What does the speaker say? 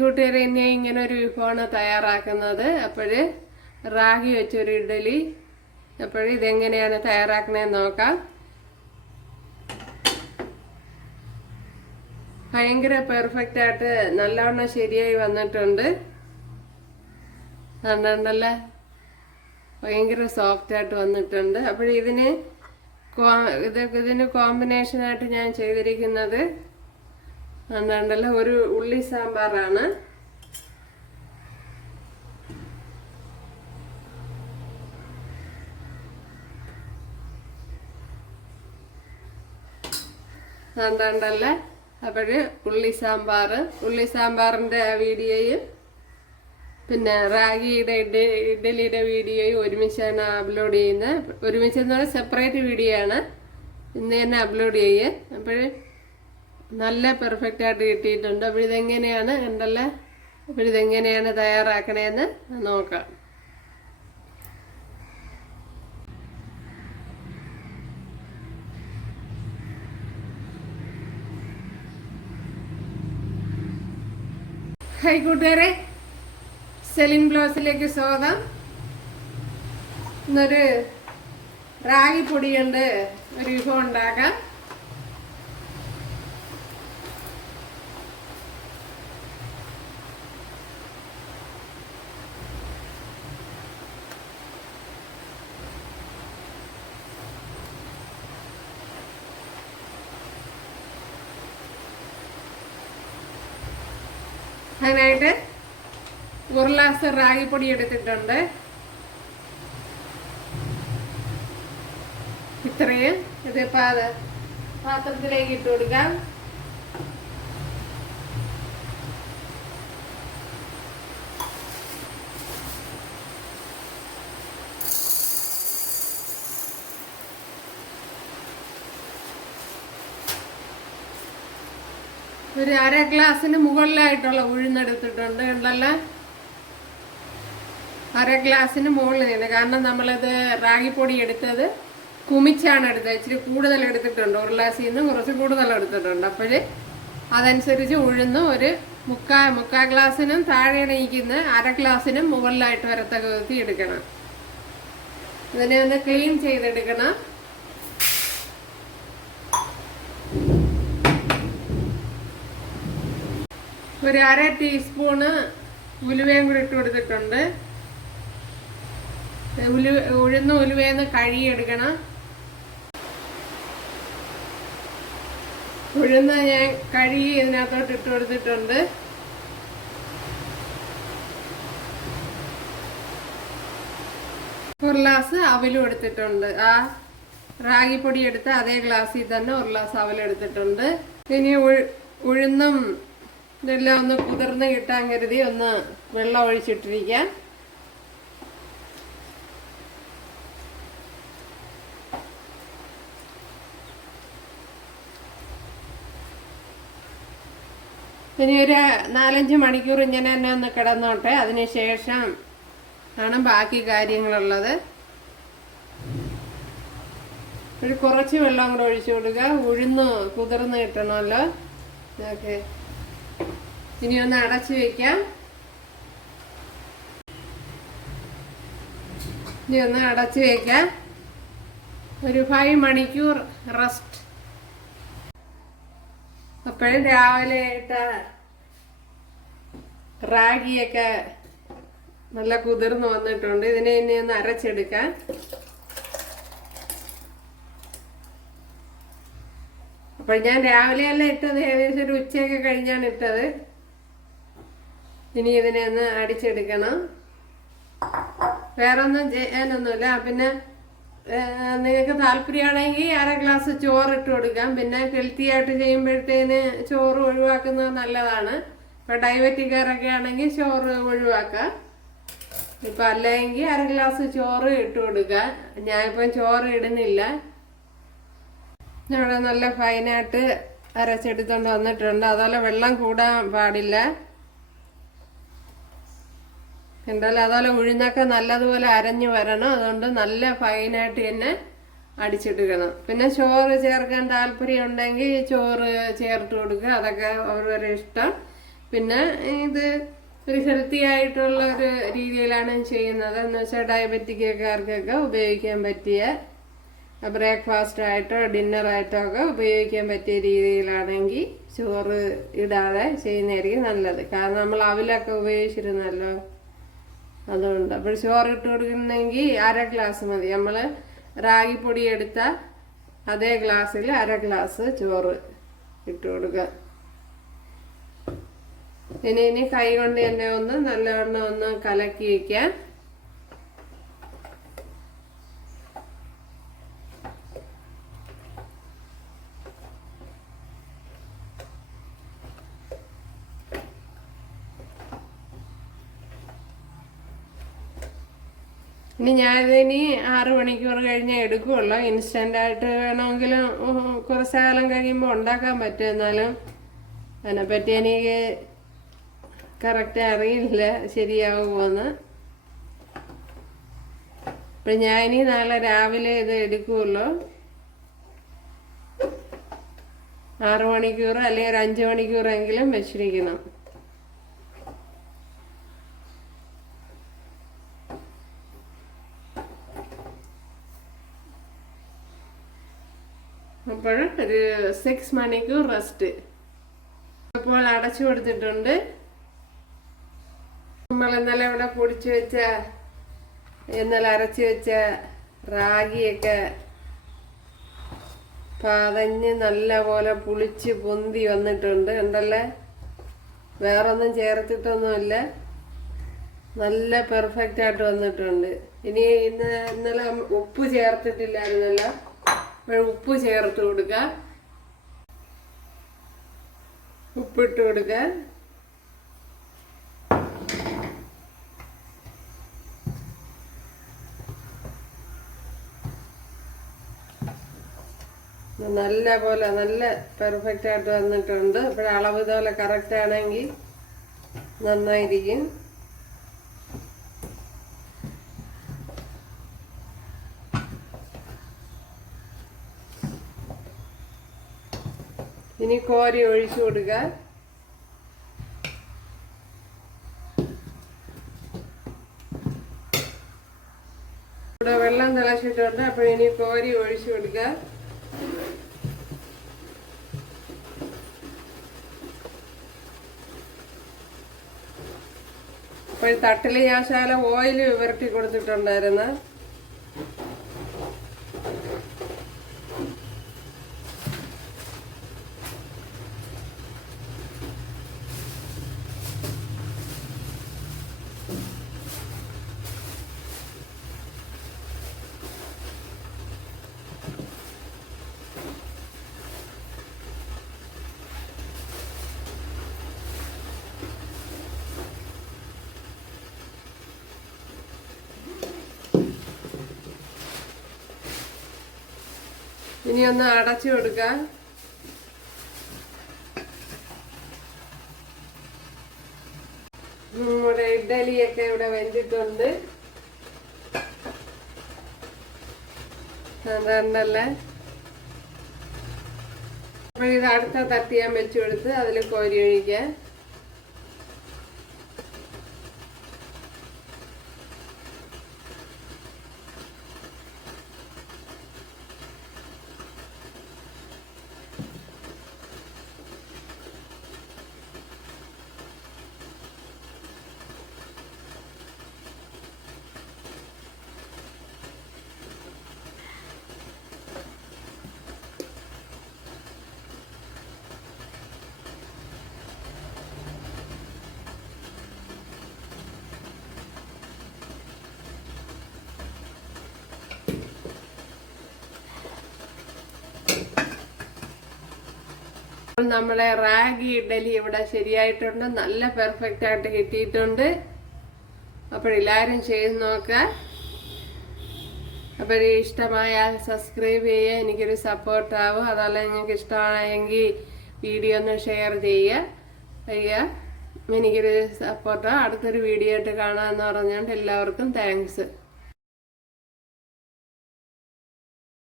കൂട്ടുകാരെ ഇനി ഇങ്ങനെ ഒരു വിഭവമാണ് തയ്യാറാക്കുന്നത്. അപ്പോഴ് റാഗി വെച്ചൊരു ഇഡ്ഡലി. ഇതെങ്ങനെയാണ് തയ്യാറാക്കണേന്ന് നോക്കാം. ഭയങ്കര പെർഫെക്റ്റ് ആയിട്ട് നല്ലവണ്ണം ശരിയായി വന്നിട്ടുണ്ട്. കണ്ടല്ലേ, ഭയങ്കര സോഫ്റ്റ് ആയിട്ട് വന്നിട്ടുണ്ട്. ഇതിന് കോമ്പിനേഷനായിട്ട് ഞാൻ ചെയ്തിരിക്കുന്നത് കണ്ടല്ലേ, ഒരു ഉള്ളി സാമ്പാറാണ്. കണ്ടല്ലേ, ഉള്ളി സാമ്പാറിന്റെ വീഡിയോയും പിന്നെ റാഗിയുടെ ഇഡ്ഡലിയുടെ വീഡിയോയും ഒരുമിച്ചാണ് അപ്ലോഡ് ചെയ്യുന്നത്. ഒരുമിച്ചെന്ന് പറഞ്ഞാൽ സെപ്പറേറ്റ് വീഡിയോ ആണ്. ഇന്ന് തന്നെ അപ്ലോഡ് ചെയ്യുക. നല്ല പെർഫെക്റ്റ് ആയിട്ട് കിട്ടിയിട്ടുണ്ട്. ഇതെങ്ങനെയാണ് കണ്ടല്ലേ, ഇതെങ്ങനെയാണ് തയ്യാറാക്കണേന്ന് നോക്കാം. ഹായ് കൂട്ടുകാരെ, സെലിൻ ബ്ലോസിലേക്ക് സ്വാഗതം. ഇന്നൊരു റാഗി പൊടി കൊണ്ട് ഒരു വിഭവം ഉണ്ടാക്കാം. അതിനായിട്ട് 1 ഗ്ലാസ് റാഗിപ്പൊടി എടുത്തിട്ടുണ്ട്. ഇത്രയും ഇത് പാത്രത്തിലേക്ക് ഇട്ട് കൊടുക്കാം. ഒരു 1/2 ഗ്ലാസ്സിന് മുകളിലായിട്ടുള്ള ഉഴുന്നെടുത്തിട്ടുണ്ട്. കണ്ടല്ല, 1/2 ഗ്ലാസ്സിന് മുകളിൽ നിന്ന്. കാരണം നമ്മളിത് റാഗിപ്പൊടി എടുത്തത് കുമിച്ചാണ് എടുത്തത്. ഇച്ചിരി കൂടുതൽ എടുത്തിട്ടുണ്ട്. 1 ഗ്ലാസ്സിൽ നിന്ന് കുറച്ച് കൂടുതൽ എടുത്തിട്ടുണ്ട്. അതനുസരിച്ച് ഉഴുന്ന് ഒരു മുക്കാൽ ഗ്ലാസ്സിനും താഴെ ഇരിക്കുന്ന 1/2 ഗ്ലാസ്സിനും മുകളിലായിട്ട് വരത്തക്ക വിധത്തിൽ എടുക്കണം. ഇതിനെ ഒന്ന് ക്ലീൻ ചെയ്തെടുക്കണം. ഒരു 1/2 ടീസ്പൂണ് ഉലുവയും കൂടി ഇട്ട് കൊടുത്തിട്ടുണ്ട്. ഉലുവയെന്ന് കഴുകിയെടുക്കണം. ഉഴുന്ന് ഞാൻ കഴുകി ഇതിനകത്തോട്ട് ഇട്ട് കൊടുത്തിട്ടുണ്ട്. ഒരു ഗ്ലാസ് അവലും എടുത്തിട്ടുണ്ട്. ആ റാഗിപ്പൊടി എടുത്ത അതേ ഗ്ലാസ്സിൽ തന്നെ 1 ഗ്ലാസ് അവലും എടുത്തിട്ടുണ്ട്. ഇനി ഉഴുന്നും ഇതെല്ലാം ഒന്ന് കുതിർന്ന് കിട്ടാൻ കരുതി ഒന്ന് വെള്ളം ഒഴിച്ചിട്ടിരിക്കാം. ഇനി ഒരു 4-5 മണിക്കൂർ ഇങ്ങനെ തന്നെ ഒന്ന് കിടന്നോട്ടെ. അതിനുശേഷം ആണ് ബാക്കി കാര്യങ്ങളുള്ളത്. കുറച്ച് വെള്ളം കൂടെ ഒഴിച്ചു കൊടുക്കുക. ഉഴുന്ന് കുതിർന്ന് കിട്ടണമല്ലോ. ഓക്കെ, ഇനി ഒന്ന് അടച്ചു വെക്കാം. ഒരു 5 മണിക്കൂർ റെസ്റ്റ്. രാവിലെ ഇട്ട റാഗിയൊക്കെ നല്ല കുതിർന്ന് വന്നിട്ടുണ്ട്. ഇതിനെ ഇനി ഒന്ന് അരച്ചെടുക്കാം. ഞാൻ രാവിലെയല്ല ഇട്ടത്, ഏകദേശം ഒരു ഉച്ചയൊക്കെ കഴിഞ്ഞാണ് ഇട്ടത്. ഇനി ഇതിനെ ഒന്ന് അടിച്ചെടുക്കണം. വേറൊന്നും ചെയ്യാനൊന്നുമില്ല. പിന്നെ നിങ്ങൾക്ക് താല്പര്യമാണെങ്കിൽ 1/2 ഗ്ലാസ് ചോറ് ഇട്ട് കൊടുക്കാം. പിന്നെ ഹെൽത്തി ആയിട്ട് ചെയ്യുമ്പോഴത്തേന് ചോറ് ഒഴിവാക്കുന്നത് നല്ലതാണ്. ഡയബറ്റിക്കാരൊക്കെ ആണെങ്കിൽ ചോറ് ഒഴിവാക്കാം. അല്ലെങ്കിൽ 1/2 ഗ്ലാസ് ചോറ് ഇട്ട് കൊടുക്കുക. ഞാനിപ്പം ചോറ് ഇടുന്നില്ല. ഇവിടെ നല്ല ഫൈനായിട്ട് അരച്ചെടുത്തോണ്ട് വന്നിട്ടുണ്ട്. അതുപോലെ വെള്ളം കൂടാൻ പാടില്ല. എന്തായാലും അതുപോലെ ഉഴുന്നൊക്കെ നല്ലതുപോലെ അരഞ്ഞു വരണം. അതുകൊണ്ട് നല്ല ഫൈനായിട്ട് തന്നെ അടിച്ചെടുക്കണം. പിന്നെ ചോറ് ചേർക്കാൻ താല്പര്യം ഉണ്ടെങ്കിൽ ചോറ് ചേർത്ത് കൊടുക്കുക. അതൊക്കെ അവരവരുടെ ഇഷ്ടം. പിന്നെ ഇത് ഒരു ഹെൽത്തി ആയിട്ടുള്ള ഒരു രീതിയിലാണ് ചെയ്യുന്നത്. എന്ന് വെച്ചാൽ ഡയബറ്റിക്കാർക്കൊക്കെ ഉപയോഗിക്കാൻ പറ്റിയ ബ്രേക്ക്ഫാസ്റ്റ് ആയിട്ടോ ഡിന്നറായിട്ടോ ഒക്കെ ഉപയോഗിക്കാൻ പറ്റിയ രീതിയിലാണെങ്കിൽ ചോറ് ഇടാതെ ചെയ്യുന്നതായിരിക്കും നല്ലത്. കാരണം നമ്മൾ അവിലൊക്കെ ഉപയോഗിച്ചിരുന്നല്ലോ, അതുകൊണ്ട്. അപ്പോൾ ചോറ് ഇട്ട് കൊടുക്കുന്നെങ്കിൽ 1/2 ഗ്ലാസ് മതി. നമ്മൾ റാഗിപ്പൊടി എടുത്ത അതേ ഗ്ലാസ്സിൽ 1/2 ഗ്ലാസ് ചോറ് ഇട്ട് കൊടുക്കുക. ഇനി കൈ കൊണ്ട് തന്നെ ഒന്ന് നല്ലവണ്ണം ഒന്ന് കലക്കി വയ്ക്കാം. ഇനി ഞാനിതിനി 6 മണിക്കൂർ കഴിഞ്ഞേ എടുക്കുകയുള്ളൂ. ഇൻസ്റ്റൻ്റ് ആയിട്ട് വേണമെങ്കിലും കുറച്ച് കാലം കഴിയുമ്പോൾ ഉണ്ടാക്കാൻ പറ്റും. എന്നാലും അതിനെപ്പറ്റി എനിക്ക് കറക്റ്റ് അറിയില്ല ശരിയാവുമെന്ന്. അപ്പം ഞാനിനി നാളെ രാവിലെ ഇത് എടുക്കുകയുള്ളൂ. 6 മണിക്കൂർ അല്ലെങ്കിൽ ഒരു 5 മണിക്കൂറെങ്കിലും വെച്ചിരിക്കണം. അപ്പോൾ ഒരു 6 മണിക്കൂർ റെസ്റ്റ്. അപ്പോൾ അടച്ചു കൊടുത്തിട്ടുണ്ട്. നമ്മൾ ഇന്നലെ ഇവിടെ പൊടിച്ചു വെച്ച ഇന്നലെ അരച്ച് വെച്ച റാഗിയൊക്കെ പതഞ്ഞ് നല്ല പോലെ പുളിച്ച് പൊന്തി വന്നിട്ടുണ്ട്. ഉണ്ടല്ലേ, വേറൊന്നും ചേർത്തിട്ടൊന്നുമില്ല, നല്ല പെർഫെക്റ്റ് ആയിട്ട് വന്നിട്ടുണ്ട്. ഇനി ഇന്നലെ ഉപ്പ് ചേർത്തിട്ടില്ലായിരുന്നല്ലോ, ഉപ്പ് ചേർത്ത് കൊടുക്കുക. ഉപ്പിട്ട് കൊടുക്കുക. നല്ല പോലെ നല്ല പെർഫെക്റ്റ് ആയിട്ട് വന്നിട്ടുണ്ട്. അപ്പോൾ അളവ് പോലെ കറക്റ്റ് ആണെങ്കിൽ നന്നായിരിക്കും. ഇനി കോരി ഒഴിച്ചു കൊടുക്കുക. ഇവിടെ വെള്ളം തിളച്ചിട്ടുണ്ട്. അപ്പോൾ ഇനി കോരി ഒഴിച്ചു കൊടുക്കുക. അപ്പോൾ തട്ടിൽ ഞാൻ ശകലം ഓയിൽ വിരട്ടി കൊടുത്തിട്ടുണ്ടായിരുന്നു. ഇനി ഒന്ന് അടച്ചു കൊടുക്കാം. നമ്മുടെ ഇഡ്ഡലിയൊക്കെ ഇവിടെ വെന്തിട്ടുണ്ട്. അതുകൊണ്ടല്ലേ. അപ്പോൾ ഇത് അടുത്ത തട്ടി ഞാൻ വെച്ചു കൊടുത്ത് അതിൽ കോരി ഒഴിക്കാം. നമ്മളെ റാഗി ഇഡ്ഡലി ഇവിടെ ശരിയായിട്ടുണ്ട്. നല്ല പെർഫെക്റ്റ് ആയിട്ട് കിട്ടിയിട്ടുണ്ട്. അപ്പോൾ എല്ലാവരും ചെയ്ത് നോക്കുക. അപ്പോൾ ഇഷ്ടമായാൽ സബ്സ്ക്രൈബ് ചെയ്യുക, എനിക്കൊരു സപ്പോർട്ടാവും. അതല്ല നിങ്ങൾക്ക് ഇഷ്ടമായെങ്കിൽ വീഡിയോ ഒന്ന് ഷെയർ ചെയ്യുക. എനിക്കൊരു സപ്പോർട്ടാവും. അടുത്തൊരു വീഡിയോ ആയിട്ട് കാണാമെന്ന് പറഞ്ഞുകൊണ്ട് എല്ലാവർക്കും താങ്ക്സ്.